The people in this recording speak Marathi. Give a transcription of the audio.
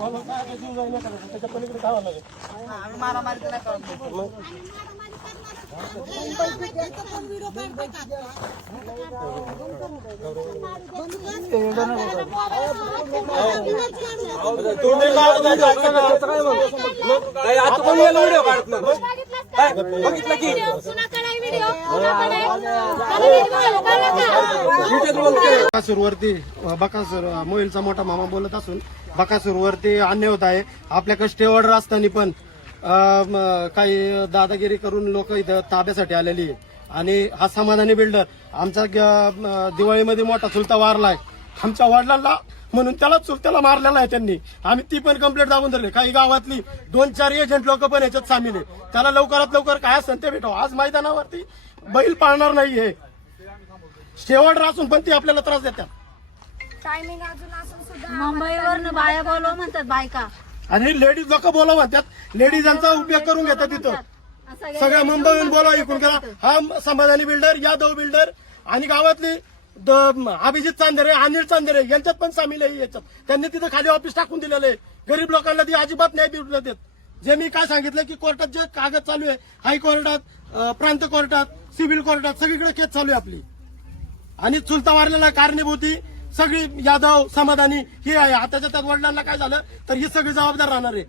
त्याच्या पलीकडे काय होणार आहे? मारामारी नाही करत. बकासूरवरती बकासूर मोहिलचा मोठा मामा बोलत असून बकासूरवरती अन्याय होत आहे. आपल्याकडे स्टे ऑर्डर असताना पण काही दादागिरी करून लोक इथं ताब्यासाठी आलेली आहे. आणि हा समाधानी बिल्डर आमचा दिवाळीमध्ये मोठा चुलता वारलाय आमच्या वडिलांना म्हणून त्याला चुलत्याला मारलेला आहे त्यांनी. आम्ही ती पण कंप्लेंट दाबून धरली. काही गावातली 2-4 एजंट लोक पण याच्यात सामील आहे. त्याला लवकरात लवकर काय असेल ते भेटावं. आज मैदानावरती बैल पाळणार नाहीये. शेवट असून पण ती आपल्याला त्रास देतात. टायमिंग अजून असून सुद्धा मुंबईवरनं बाया बोलव म्हणतात बायका. आणि लेडीज लोक बोलावं म्हणतात. लेडीजांचा उपयोग करून घेतात तिथं. सगळ्या मुंबईहून बोलावं इकडून गेला. हा समाधानी बिल्डर, यादव बिल्डर आणि गावातली अभिजित चांदेरे, अनिल चांदेरे यांच्यात पण सामील आहे. याच्यात त्यांनी तिथं खाली ऑफिस टाकून दिलेलं आहे. गरीब लोकांना ती अजिबात न्याय देऊ देत. जे मी काय सांगितलं की कोर्टात जे कागद चालू आहे, हायकोर्टात, प्रांत कोर्टात, सिव्हिल कोर्टात सगळीकडे केस चालू आहे आपली. आणि चुलता वारलेला कारणीभूती सगळी यादव समाधानी ही आहे. आताच्या त्यात वडिलांना काय झालं तर ही सगळी जबाबदार राहणार आहे.